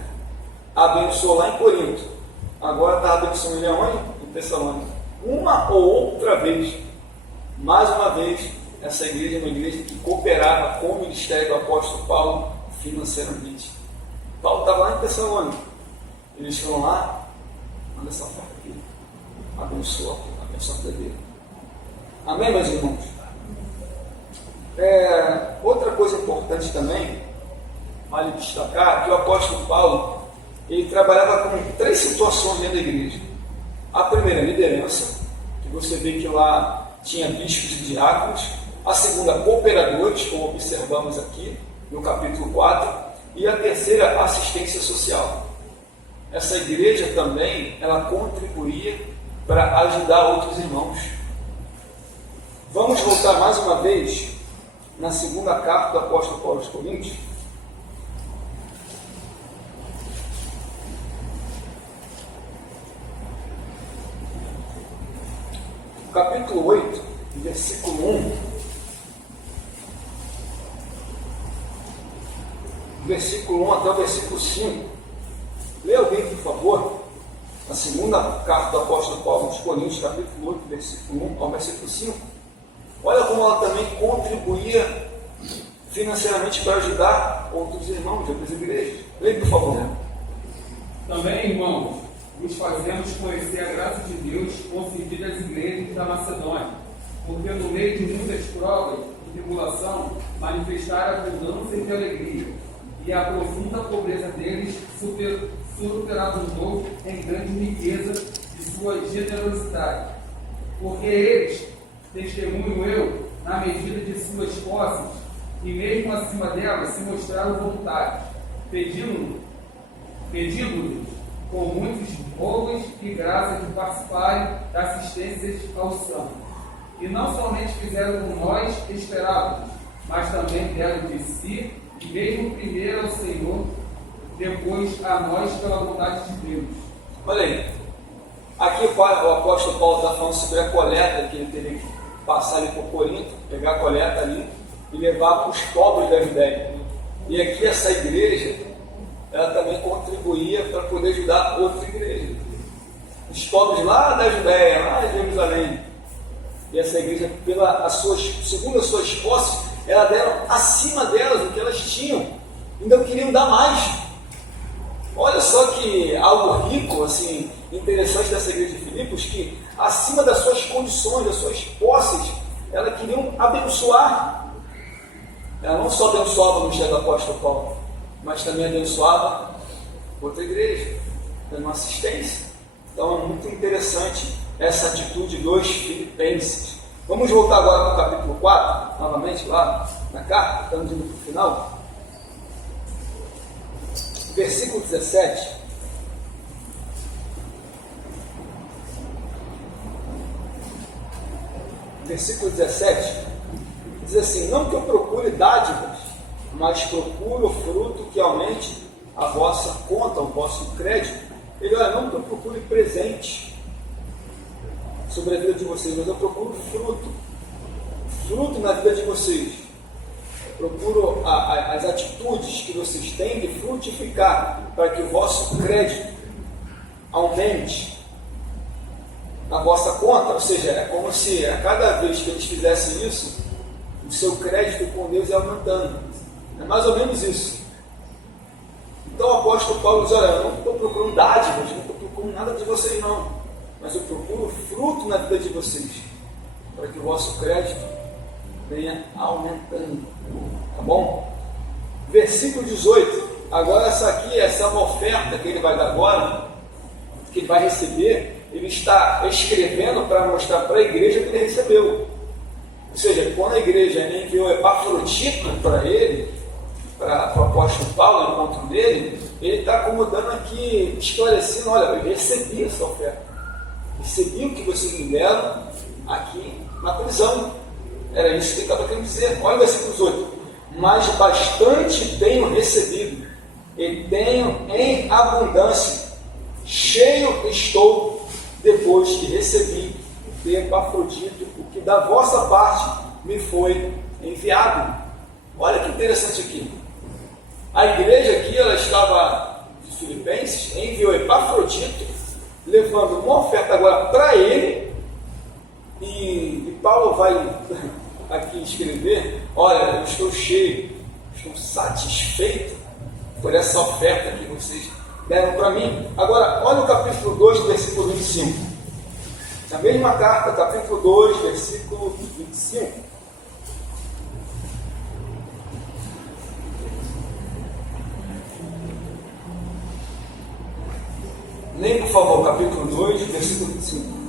Abençoou lá em Corinto. Agora está abençoando ele aonde? Em Tessalônica. Uma ou outra vez. Mais uma vez, essa igreja é uma igreja que cooperava com o ministério do apóstolo Paulo financeiramente. Paulo estava lá em Tessalônica. Eles foram lá, manda essa foto aqui. Abençoa a vida dele. Amém, meus irmãos? Outra coisa importante também, vale destacar, que o apóstolo Paulo, ele trabalhava com 3 situações dentro da igreja. A primeira, liderança, que você vê que lá tinha bispos e diáconos. A segunda, cooperadores, como observamos aqui no capítulo 4. E a terceira, assistência social. Essa igreja também, ela contribuía para ajudar outros irmãos. Vamos voltar mais uma vez na segunda carta do apóstolo Paulo aos Coríntios. Capítulo 8, versículo 1. Versículo 1 até o versículo 5. Lê alguém, por favor, a segunda carta do apóstolo Paulo aos Coríntios, capítulo 8, versículo 1 ao versículo 5. Olha como ela também contribuía financeiramente para ajudar outros irmãos de outras igrejas. Lê, por favor. Também, irmãos, vos fazemos conhecer a graça de Deus concedida às igrejas da Macedônia, porque no meio de muitas provas e tribulação manifestaram abundância de alegria, e a profunda pobreza deles superabundou em grande riqueza de sua generosidade. Porque eles, testemunho eu, na medida de suas posses, e mesmo acima delas se mostraram voluntários, pedindo-nos com muitos rogos e graças de participarem da assistência aos santos. E não somente fizeram como nós esperávamos, mas também deram de si, e mesmo primeiro ao Senhor, depois a nós pela vontade de Deus. Olha aí, aqui o apóstolo Paulo está falando sobre a coleta, que ele teria que passar ali por Corinto, pegar a coleta ali e levar para os pobres da Judéia. E aqui essa igreja, ela também contribuía para poder ajudar outra igreja. Os pobres lá da Judéia, lá de Jerusalém. E essa igreja, segundo as suas posses, elas deram acima delas o que elas tinham. Ainda queriam dar mais. Olha só que algo rico, assim, interessante dessa igreja de Filipos, que acima das suas condições, das suas posses, elas queriam abençoar. Ela não só abençoava o ministério do apóstolo Paulo, mas também abençoava outra igreja, dando uma assistência. Então é muito interessante essa atitude dos filipenses. Vamos voltar agora para o capítulo 4, novamente lá na carta, estamos indo para o final. Versículo 17. Versículo 17 diz assim: não que eu procure dádivas, mas procuro o fruto que aumente a vossa conta, o vosso crédito. Ele, olha, não que eu procure presente sobre a vida de vocês, mas eu procuro fruto na vida de vocês. Eu procuro as atitudes que vocês têm de frutificar, para que o vosso crédito aumente na vossa conta. Ou seja, é como se a cada vez que eles fizessem isso, o seu crédito com Deus ia aumentando. É mais ou menos isso. Então o apóstolo Paulo diz: olha, eu não estou procurando dádivas, não estou procurando nada de vocês não. mas eu procuro fruto na vida de vocês, para que o vosso crédito venha aumentando. Tá bom? Versículo 18. Agora essa é uma oferta que ele vai dar agora, que ele vai receber. Ele está escrevendo para mostrar para a igreja que ele recebeu. Ou seja, quando a igreja enviou Epafrodito para ele, para o apóstolo Paulo, no encontro dele, ele está acomodando aqui, esclarecendo: olha, eu recebi essa oferta, recebi o que vocês me deram aqui na prisão. Era isso que ele estava querendo dizer. Olha o versículo 18: mas bastante tenho recebido, e tenho em abundância, cheio estou, depois que recebi de Epafrodito o que da vossa parte me foi enviado. Olha que interessante aqui. A igreja aqui, ela estava, de Filipenses, enviou Epafrodito, levando uma oferta agora para ele, e Paulo vai aqui escrever: olha, eu estou cheio, estou satisfeito por essa oferta que vocês deram para mim. Agora, olha o capítulo 2, versículo 25. Na mesma carta, capítulo 2, versículo 25. Leia, por favor, capítulo 2, versículo 25.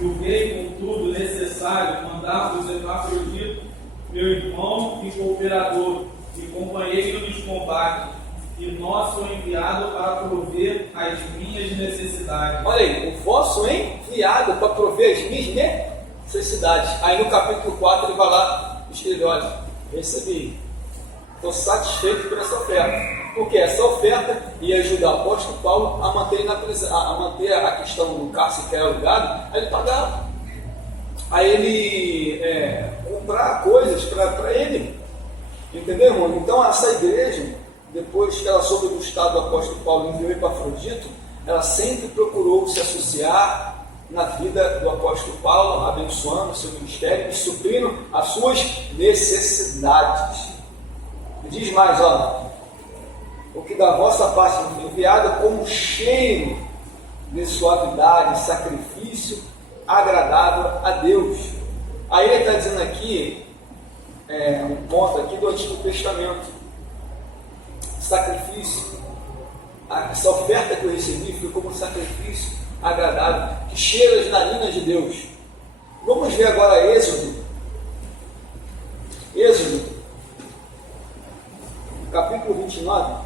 Julguei, contudo, necessário mandar-vos Epafrodito, meu irmão e cooperador, e companheiro nos combates, e nosso enviado para prover as minhas necessidades. Olha aí, o vosso enviado para prover as minhas necessidades. Aí no capítulo 4 ele vai lá e escreve: olha, recebi, estou satisfeito por essa oferta. Porque essa oferta ia ajudar o apóstolo Paulo a manter, a manter a questão do cárcere que era alugado, a ele pagar, a ele comprar coisas para ele. Entendeu, irmão? Então essa igreja, depois que ela soube do estado do apóstolo Paulo e enviou Epafrodito, ela sempre procurou se associar na vida do apóstolo Paulo, abençoando o seu ministério e suprindo as suas necessidades. E diz mais: olha, o que da vossa parte me foi enviado como cheiro de suavidade, sacrifício agradável a Deus. Aí ele está dizendo aqui, um ponto aqui do Antigo Testamento: sacrifício. Essa oferta que eu recebi foi como um sacrifício agradável, que cheira as narinas de Deus. Vamos ver agora Êxodo, capítulo 29.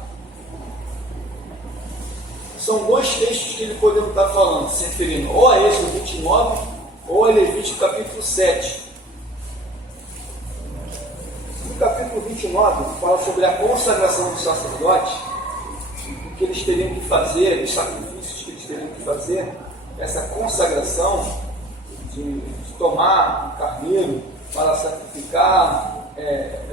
São dois textos que ele podemos estar falando, se referindo ou a Êxodo 29 ou a Levítico capítulo 7. No capítulo 29 fala sobre a consagração dos sacerdotes, o que eles teriam que fazer, os sacrifícios que eles teriam que fazer, essa consagração de tomar um carneiro para sacrificar,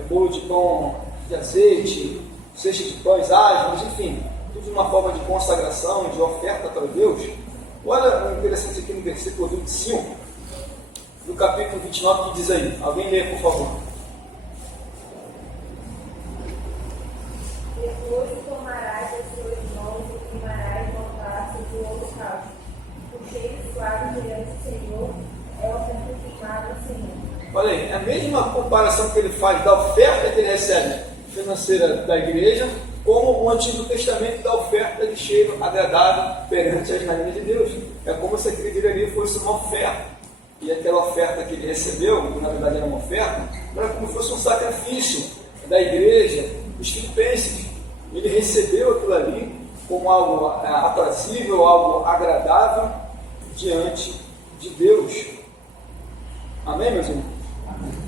bolo de pão de azeite, cesta de pães asmos, enfim, tudo de uma forma de consagração, de oferta para Deus. Olha o interessante aqui no versículo 25, do capítulo 29, que diz aí. Alguém lê, por favor. Depois tomarás as suas mãos e queimarás uma taça do holocausto. O cheiro suave perante o Senhor é oferta queimada ao Senhor. Olha aí, é a mesma comparação que ele faz da oferta que ele recebe financeira da igreja, como o Antigo Testamento da oferta de cheiro agradável perante as narinas de Deus. É como se aquele dia ali fosse uma oferta. E aquela oferta que ele recebeu, que na verdade era uma oferta, era como se fosse um sacrifício da igreja, dos filipenses. Ele recebeu aquilo ali como algo aprazível, algo agradável diante de Deus. Amém, meus irmãos?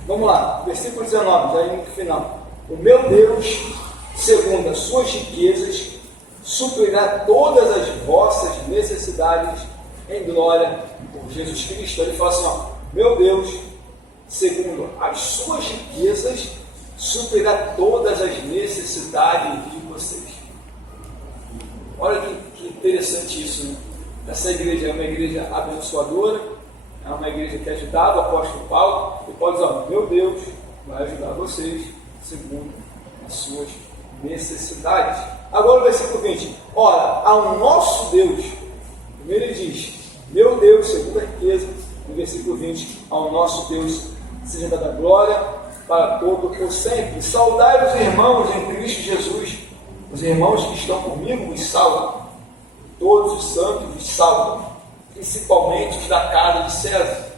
Vamos lá, versículo 19, já indo para o final. O meu Deus, segundo as suas riquezas, suprirá todas as vossas necessidades em glória por Jesus Cristo. Ele fala assim, ó, meu Deus, segundo as suas riquezas, suprirá todas as necessidades de vocês. Olha que interessante isso, né? Essa igreja é uma igreja abençoadora, é uma igreja que ajudava o apóstolo Paulo, e pode dizer, ó, meu Deus vai ajudar vocês segundo as suas necessidades. Agora o versículo 20. Ora, ao nosso Deus, primeiro ele diz, meu Deus, segundo a riqueza, no versículo 20, ao nosso Deus seja dada glória para todo por sempre. Saudai os irmãos em Cristo Jesus, os irmãos que estão comigo os saudam, todos os santos os saudam, principalmente os da casa de César.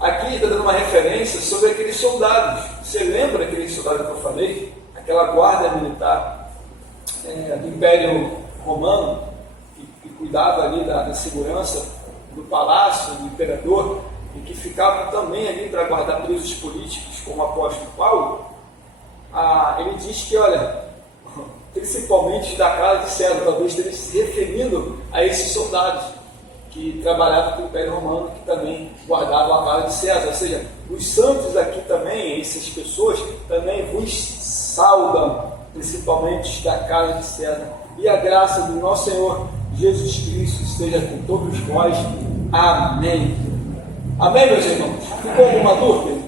Aqui está dando uma referência sobre aqueles soldados. Você lembra aqueles soldados que eu falei? Aquela guarda militar do Império Romano, que cuidava ali da segurança do palácio do imperador, e que ficavam também ali para guardar presos políticos, como o apóstolo Paulo. Ele diz que, olha, principalmente da casa de César, talvez esteja se referindo a esses soldados que trabalhavam com o Império Romano, que também guardavam a casa de César. Ou seja, os santos aqui também, essas pessoas, também vos saudam, principalmente da casa de César. E a graça do nosso Senhor Jesus Cristo esteja com todos nós. Amém. Amém, meus irmãos? Ficou alguma dúvida?